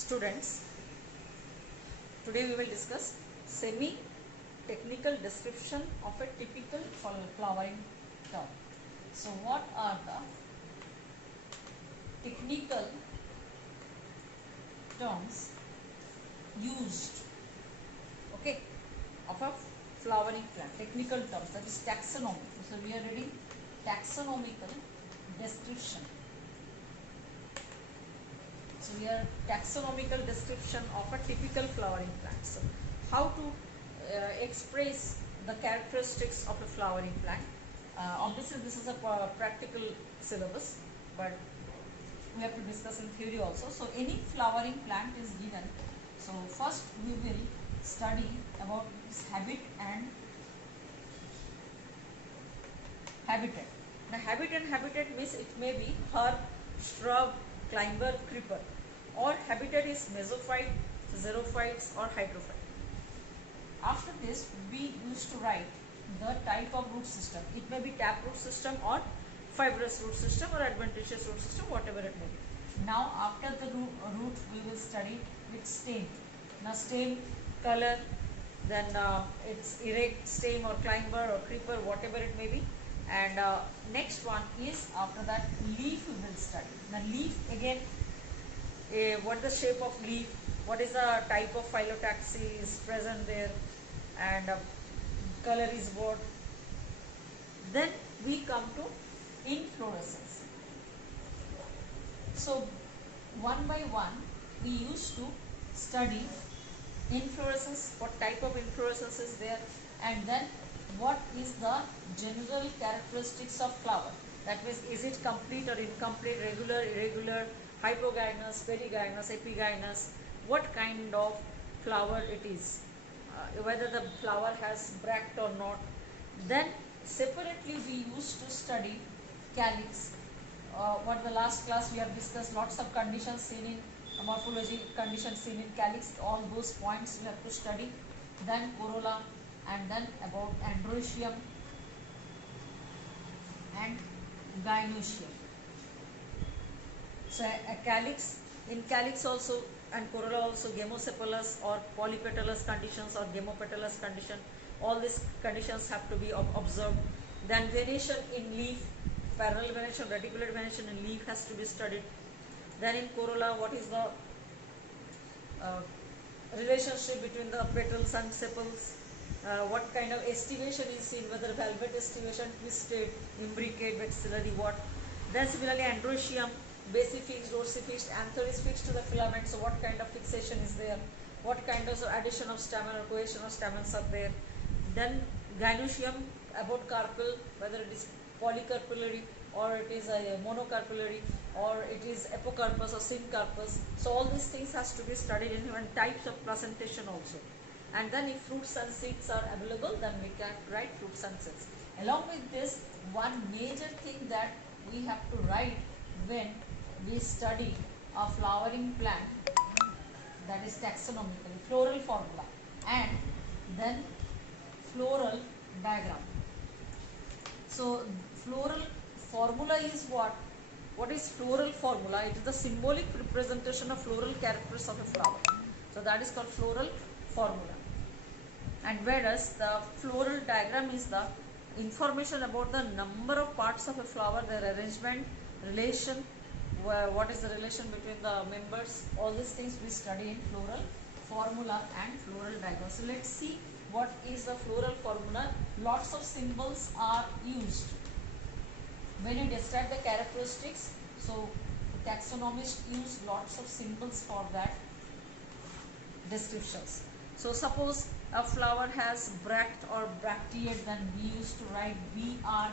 Students, today we will discuss semi-technical description of a typical flowering term. So what are the technical terms used, okay, of a flowering plant? Technical terms, that is taxonomy. So we are reading taxonomical description. So we are taxonomical description of a typical flowering plant. So how to express the characteristics of a flowering plant. Obviously this is a practical syllabus, but we have to discuss in theory also. So any flowering plant is given. So first we will study about its habit and habitat. Now habit and habitat means it may be herb, shrub, climber, creeper, or habitat is mesophyte, xerophytes or hydrophyte. After this we used to write the type of root system. It may be tap root system or fibrous root system or adventitious root system, whatever it may be. Now after the root we will study its stem. Now stem, color, then its erect stem or climber or creeper, whatever it may be. And next one is, after that, leaf we will study. Now leaf again, what is the shape of leaf, what is the type of phyllotaxy is present there, and color is what. Then we come to inflorescence. So one by one we used to study inflorescence, what type of inflorescence is there, and then what is the general characteristics of flower. That means, is it complete or incomplete, regular, irregular, hypogynous, perigynous, epigynous, what kind of flower it is, whether the flower has bract or not. Then separately we used to study calyx. What the last class we have discussed lots of conditions seen in morphology, conditions seen in calyx, all those points we have to study. Then corolla, and then about androecium and gynoecium. So a calyx, in calyx also and corolla also gamosepalous or polypetalous conditions or gamopetalous condition, all these conditions have to be observed. Then venation in leaf, parallel venation, reticulate venation in leaf has to be studied. Then in corolla, what is the relationship between the petals and sepals, what kind of estivation is seen, whether velvet estivation, twisted, imbricate, vexillary, what. Then similarly androecium, basifixed, dorsifixed, anther is fixed to the filament, so what kind of fixation is there, what kind of addition of stamen or cohesion of stamens are there. Then gynoecium, about carpel, whether it is polycarpellary or it is a monocarpellary or it is apocarpus or syncarpus. So all these things has to be studied in different types of placentation also. And then if fruits and seeds are available, then we can write fruits and seeds. Along with this, one major thing that we have to write when we study a flowering plant, that is taxonomically, floral formula, and then floral diagram. So floral formula is what? What is floral formula? It is the symbolic representation of floral characters of a flower. So that is called floral formula. And whereas the floral diagram is the information about the number of parts of a flower, their arrangement, relation, what is the relation between the members, all these things we study in floral formula and floral diagram. So let's see what is the floral formula. Lots of symbols are used when you describe the characteristics. So taxonomists use lots of symbols for that descriptions. So suppose a flower has bract or bracteate, then we used to write BR,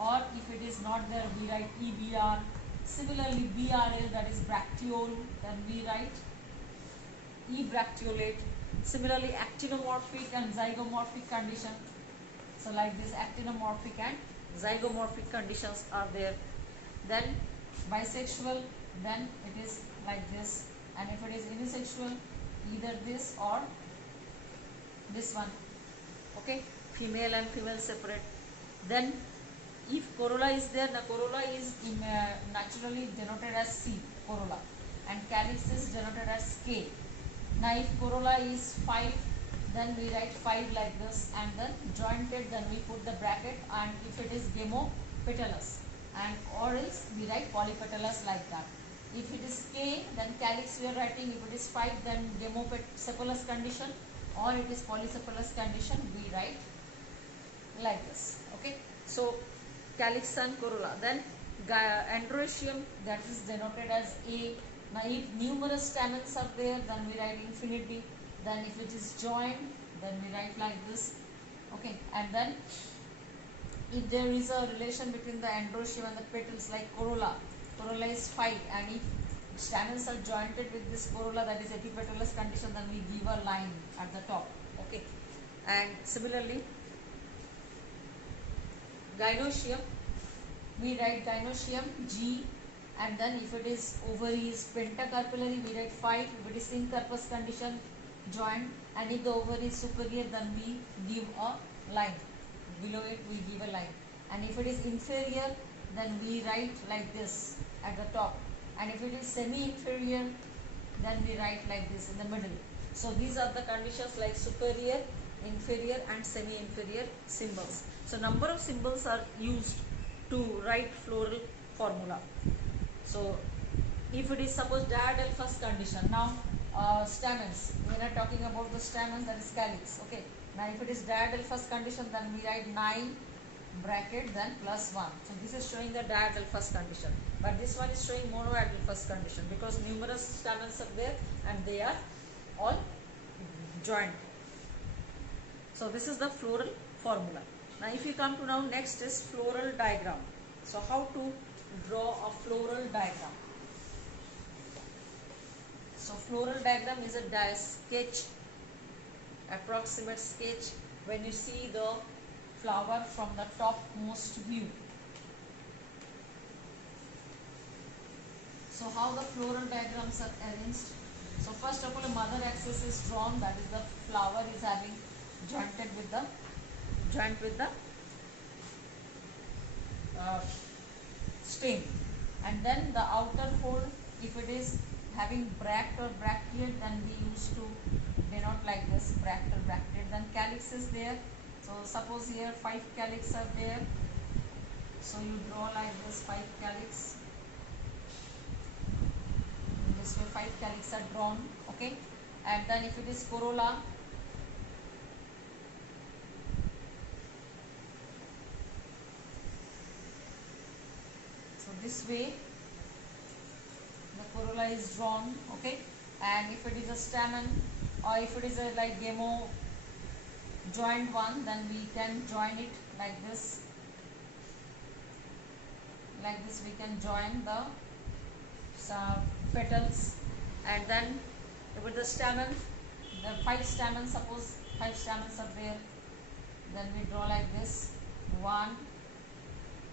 or if it is not there we write EBR. Similarly BRL, that is bracteole, then we write ebracteolate. Similarly actinomorphic and zygomorphic condition. So like this actinomorphic and zygomorphic conditions are there. Then bisexual, then it is like this, and if it is unisexual, either this or this one, okay, female and female separate. Then if corolla is there, the corolla is naturally denoted as C, corolla, and calyx is denoted as K. Now if corolla is 5, then we write 5 like this, and then jointed, then we put the bracket, and if it is gamopetalous, and or else we write polypetalous like that. If it is K, then calyx we are writing. If it is 5, then gamocephalous condition, or it is polycephalous condition, we write like this. Okay, so calyx and corolla. Then androecium, that is denoted as A. Now if numerous stamens are there, then we write infinity. Then if it is joined, then we write like this. Okay, and then if there is a relation between the androecium and the petals, like corolla is 5, and if stamens are jointed with this corolla, that is epipetalous condition, then we give a line at the top. Okay, and similarly gynoecium, we write gynoecium G, and then if it is ovary is pentacarpellary, we write 5. If it is syncarpous condition, joined, and if the ovary is superior, then we give a line. Below it we give a line, and if it is inferior, then we write like this at the top, and if it is semi-inferior, then we write like this in the middle. So these are the conditions like superior, inferior and semi-inferior symbols. So number of symbols are used to write floral formula. So if it is suppose diadelphous condition, now stamens, we are talking about the stamens, that is calyx. Okay, now if it is diadelphous condition, then we write 9 bracket then plus 1. So this is showing the diadelphous condition, but this one is showing monoadelphous condition because numerous stamens are there and they are all joined. So this is the floral formula. Now if you come to now next is floral diagram. So how to draw a floral diagram? So floral diagram is a sketch, approximate sketch when you see the flower from the topmost view. So how the floral diagrams are arranged? So first of all, a mother axis is drawn, that is the flower is having joint with the stem, and then the outer fold, if it is having bract or bracteate, then we used to denote like this, bract or bracteate. Then calyx is there. So suppose here 5 calyx are there, so you draw like this 5 calyx. In this way 5 calyx are drawn. Okay, and then if it is corolla, so this way the corolla is drawn. Okay, and if it is a stamen, or if it is a like gamo joined one, then we can join it like this. Like this we can join the petals, and then with the stamen, the 5 stamens, suppose 5 stamens are there, then we draw like this, 1,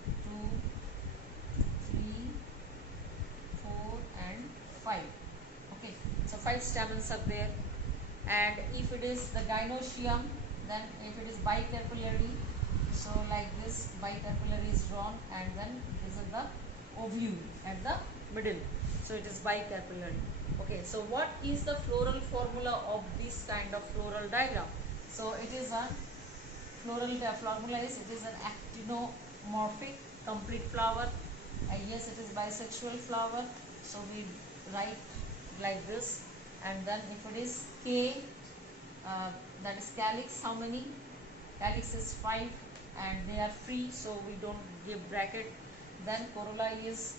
2, 3, 4 and 5. Okay, so 5 stamens are there. And if it is the gynoecium, then if it is bicarpellary, so like this bicarpellary is drawn, and then this is the ovule at the middle, so it is bicarpellary. Okay, so what is the floral formula of this kind of floral diagram? So it is a floral formula is, it is an actinomorphic complete flower. Yes, it is bisexual flower, so we write like this. And then if it is K, that is calyx, how many? Calyx is 5 and they are free, so we don't give bracket. Then corolla is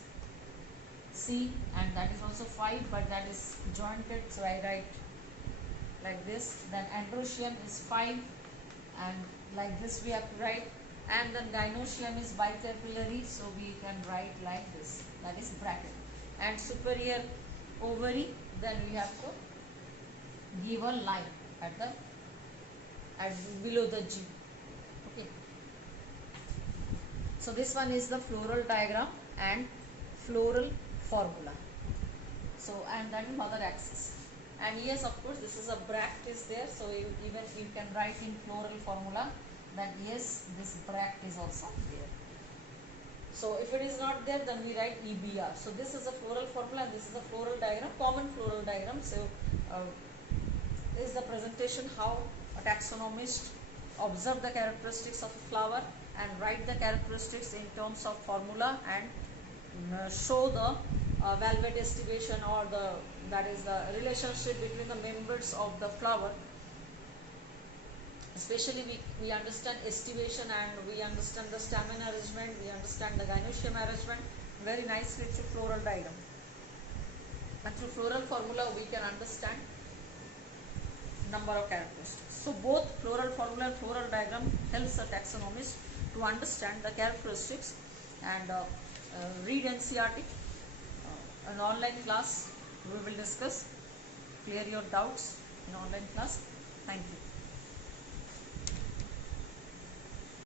C, and that is also 5, but that is jointed, so I write like this. Then androecium is 5, and like this we have to write. And then gynoecium is bicarpellary, so we can write like this, that is bracket. And superior ovary, then we have to give a line at below the G. Okay, so this one is the floral diagram and floral formula. So, and that is mother axis. And yes, of course, this is a bract is there, so even you can write in floral formula that yes, this bract is also there. So if it is not there, then we write EBR. So this is a floral formula and this is a floral diagram, common floral diagram. So this is the presentation how a taxonomist observe the characteristics of a flower and write the characteristics in terms of formula and show the valvate estivation, or that is the relationship between the members of the flower. Especially we understand estivation and we understand the stamen arrangement, we understand the gynoecium arrangement very nicely through floral diagram. And through floral formula we can understand number of characteristics. So both floral formula and floral diagram helps the taxonomist to understand the characteristics and read NCERT. An online class we will discuss, clear your doubts in online class. Thank you.